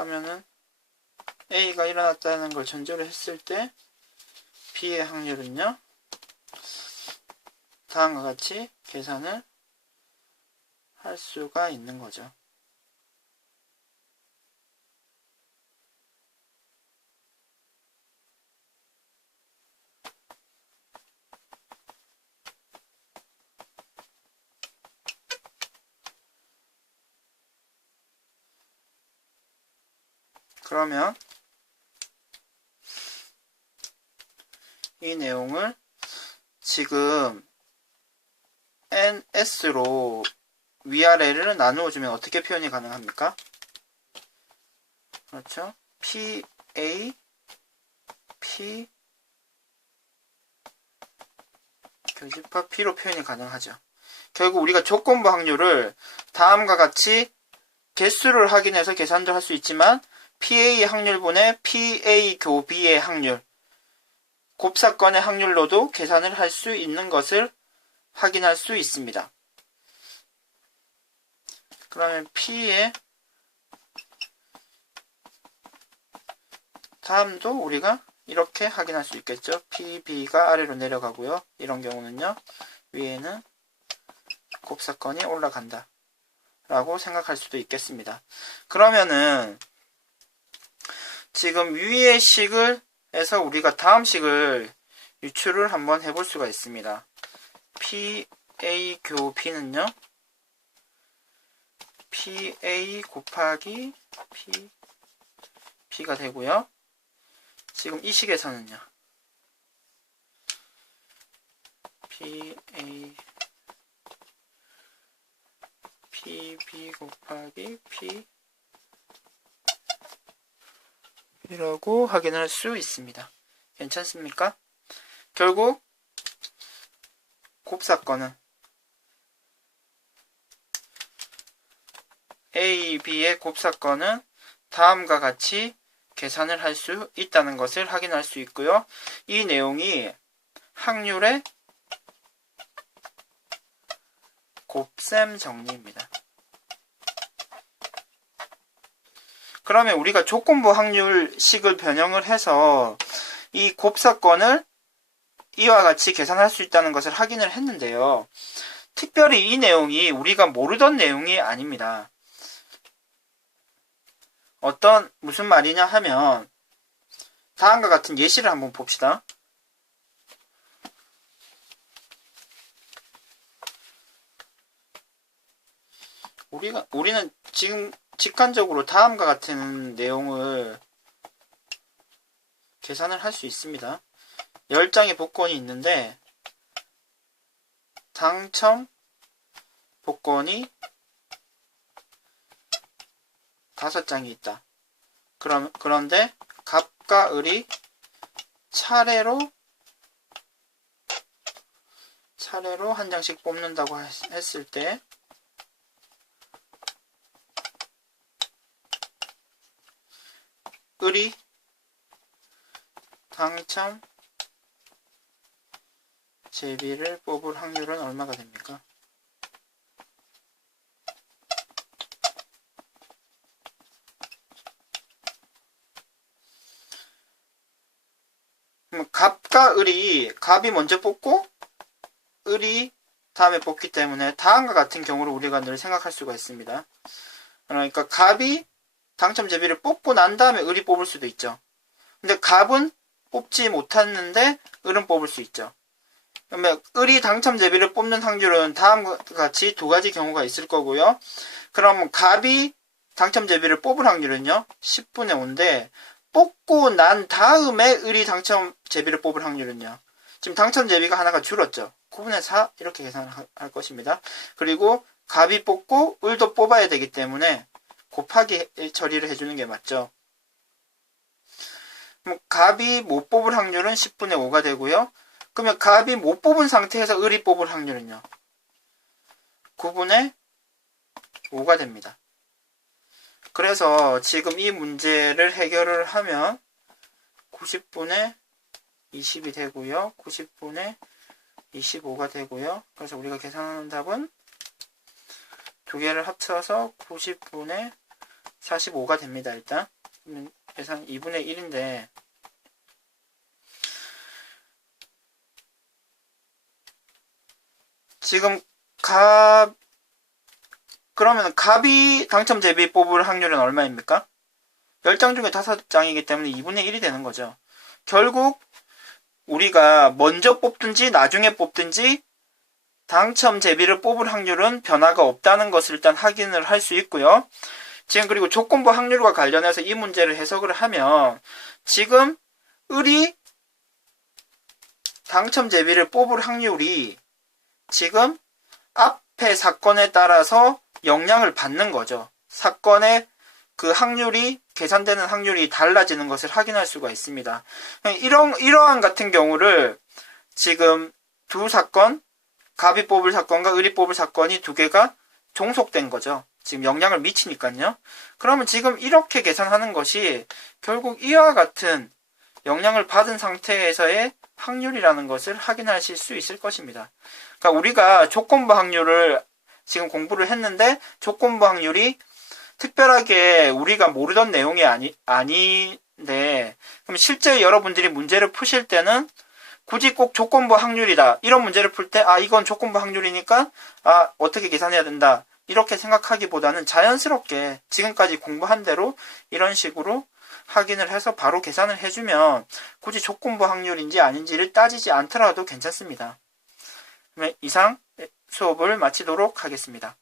그러면은 A가 일어났다는 걸 전제로 했을 때 B의 확률은요, 다음과 같이 계산을 할 수가 있는 거죠. 그러면 이 내용을 지금 NS로 위아래를 나누어주면 어떻게 표현이 가능합니까? 그렇죠? PA, P, 교집합 P로 표현이 가능하죠. 결국 우리가 조건부 확률을 다음과 같이 개수를 확인해서 계산도 할 수 있지만 PA 확률분의 PA 교비의 확률, 곱사건의 확률로도 계산을 할 수 있는 것을 확인할 수 있습니다. 그러면 P의 다음도 우리가 이렇게 확인할 수 있겠죠. PB가 아래로 내려가고요. 이런 경우는요, 위에는 곱사건이 올라간다 라고 생각할 수도 있겠습니다. 그러면은 지금 위의 식을 해서 우리가 다음 식을 유출을 한번 해볼 수가 있습니다. PA 교 P는요, PA 곱하기 P가 되고요. 지금 이 식에서는요, PB 곱하기 P라고 확인할 수 있습니다. 괜찮습니까? 결국 곱사건은 A, B의 곱사건은 다음과 같이 계산을 할 수 있다는 것을 확인할 수 있고요. 이 내용이 확률의 곱셈 정리입니다. 그러면 우리가 조건부 확률식을 변형을 해서 이 곱사건을 이와 같이 계산할 수 있다는 것을 확인을 했는데요. 특별히 이 내용이 우리가 모르던 내용이 아닙니다. 무슨 말이냐 하면 다음과 같은 예시를 한번 봅시다. 우리는 지금 직관적으로 다음과 같은 내용을 계산을 할 수 있습니다. 10장의 복권이 있는데 당첨 복권이 5장이 있다. 그런데 갑과 을이 차례로 한 장씩 뽑는다고 했을 때 을이 당첨 제비를 뽑을 확률은 얼마가 됩니까? 갑과 을이 갑이 먼저 뽑고 을이 다음에 뽑기 때문에 다음과 같은 경우를 우리가 늘 생각할 수가 있습니다. 그러니까 갑이 당첨 제비를 뽑고 난 다음에 을이 뽑을 수도 있죠. 근데 갑은 뽑지 못했는데 을은 뽑을 수 있죠. 그러면 을이 당첨 제비를 뽑는 확률은 다음과 같이 두 가지 경우가 있을 거고요. 그럼 갑이 당첨 제비를 뽑을 확률은요, 10분의 5인데 뽑고 난 다음에 을이 당첨 제비를 뽑을 확률은요, 지금 당첨 제비가 하나가 줄었죠. 9분의 4 이렇게 계산할 것입니다. 그리고 갑이 뽑고 을도 뽑아야 되기 때문에 곱하기 처리를 해주는 게 맞죠. 갑이 못 뽑을 확률은 10분의 5가 되고요. 그러면 갑이 못 뽑은 상태에서 을이 뽑을 확률은요, 9분의 5가 됩니다. 그래서 지금 이 문제를 해결을 하면 90분의 20이 되고요. 90분의 25가 되고요. 그래서 우리가 계산하는 답은 두 개를 합쳐서 90분의 45가 됩니다. 일단 계산 2분의 1인데 지금 그러면 갑이 당첨 제비 뽑을 확률은 얼마입니까? 10장 중에 5장이기 때문에 2분의 1이 되는 거죠. 결국 우리가 먼저 뽑든지 나중에 뽑든지 당첨 제비를 뽑을 확률은 변화가 없다는 것을 일단 확인을 할 수 있고요. 지금 그리고 조건부 확률과 관련해서 이 문제를 해석을 하면 지금 을이 당첨 제비를 뽑을 확률이 지금 앞에 사건에 따라서 영향을 받는 거죠. 사건의 그 확률이 계산되는 확률이 달라지는 것을 확인할 수가 있습니다. 이러한 같은 경우를 지금 두 사건, 갑이 뽑을 사건과 을이 뽑을 사건이 두 개가 종속된 거죠. 지금 영향을 미치니까요. 그러면 지금 이렇게 계산하는 것이 결국 이와 같은 영향을 받은 상태에서의 확률이라는 것을 확인하실 수 있을 것입니다. 그러니까 우리가 조건부 확률을 지금 공부를 했는데 조건부 확률이 특별하게 우리가 모르던 내용이 아닌데 그럼 실제 여러분들이 문제를 푸실 때는 굳이 꼭 조건부 확률이다 이런 문제를 풀 때 이건 조건부 확률이니까 어떻게 계산해야 된다 이렇게 생각하기보다는 자연스럽게 지금까지 공부한 대로 이런 식으로 확인을 해서 바로 계산을 해주면 굳이 조건부 확률인지 아닌지를 따지지 않더라도 괜찮습니다. 그러면 이상 수업을 마치도록 하겠습니다.